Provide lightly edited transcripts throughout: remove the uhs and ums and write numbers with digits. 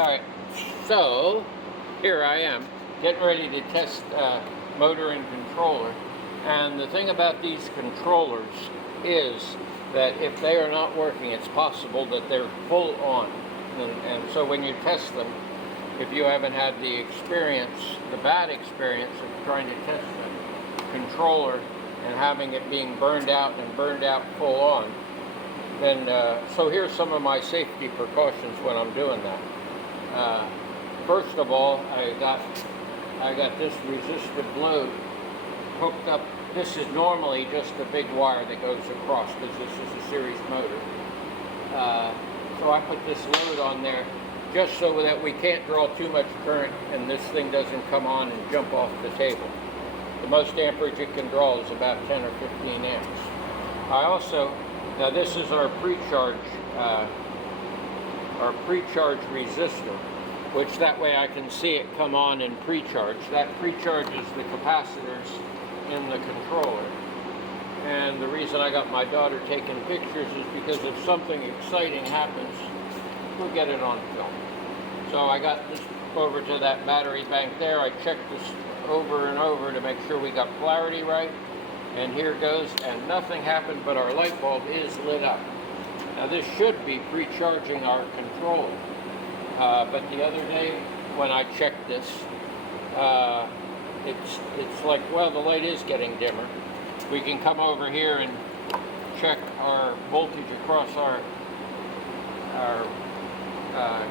Alright, so here I am getting ready to test motor and controller. And the thing about these controllers is that if they are not working, it's possible that they're full on. And so when you test them, if you haven't had the experience, the bad experience of trying to test the controller and having it being burned out full on, then so here's some of my safety precautions when I'm doing that. First of all, I got this resistive load hooked up. This is normally just a big wire that goes across because this is a series motor. So I put this load on there just so that we can't draw too much current and this thing doesn't come on and jump off the table. The most amperage it can draw is about 10 or 15 amps. I also, now this is our pre-charge resistor, which that way I can see it come on and pre-charge. That pre-charges the capacitors in the controller. And the reason I got my daughter taking pictures is because if something exciting happens, we'll get it on film. So I got this over to that battery bank there. I checked this over and over to make sure we got polarity right. And here goes, and nothing happened, but our light bulb is lit up. Now this should be pre-charging our controller. But the other day when I checked this, it's like, well, the light is getting dimmer. We can come over here and check our voltage across our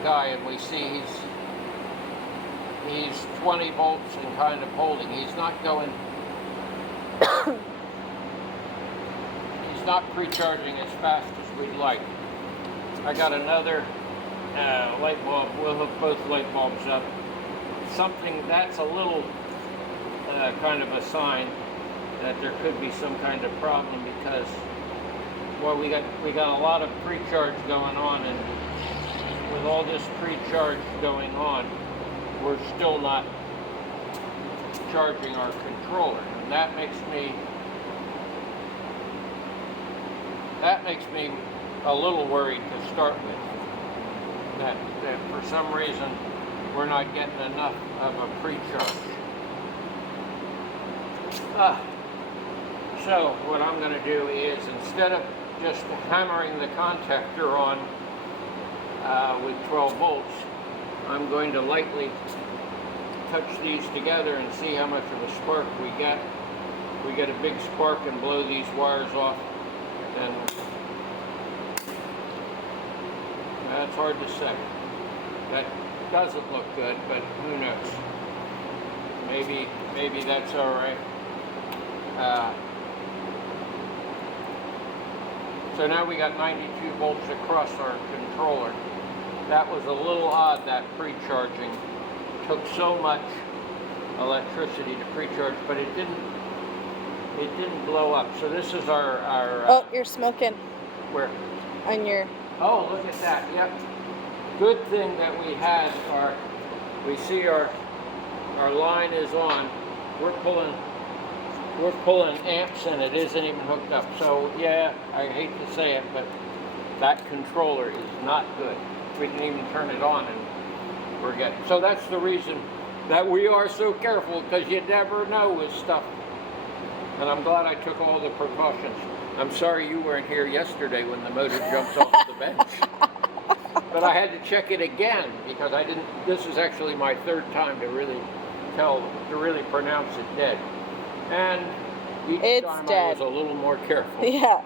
guy, and we see he's 20 volts and kind of holding. He's not going. He's not pre-charging as fast as we'd like. I got another light bulb. We'll hook both light bulbs up. Something that's a little kind of a sign that there could be some kind of problem because, well, we got a lot of pre-charge going on, and with all this pre-charge going on, we're still not charging our controller, and that makes me a little worried to start with. That for some reason we're not getting enough of a pre-charge. So what I'm going to do is, instead of just hammering the contactor on with 12 volts, I'm going to lightly touch these together and see how much of a spark we get. If we get a big spark and blow these wires off, then that's hard to say. That doesn't look good, but who knows? Maybe that's all right. So now we got 92 volts across our controller. That was a little odd, that pre-charging. Took so much electricity to pre-charge, but it didn't blow up. So this is our oh, you're smoking. Where? On your... Oh, look at that. Yep. Good thing that we had we see our line is on. We're pulling amps and it isn't even hooked up. So yeah, I hate to say it, but that controller is not good. We can even turn it on and we're getting. So that's the reason that we are so careful, because you never know with stuff. And I'm glad I took all the precautions. I'm sorry you weren't here yesterday when the motor jumps off the bench. But I had to check it again because I didn't. This is actually my third time to really pronounce it dead. And each time I was a little more careful. Yeah.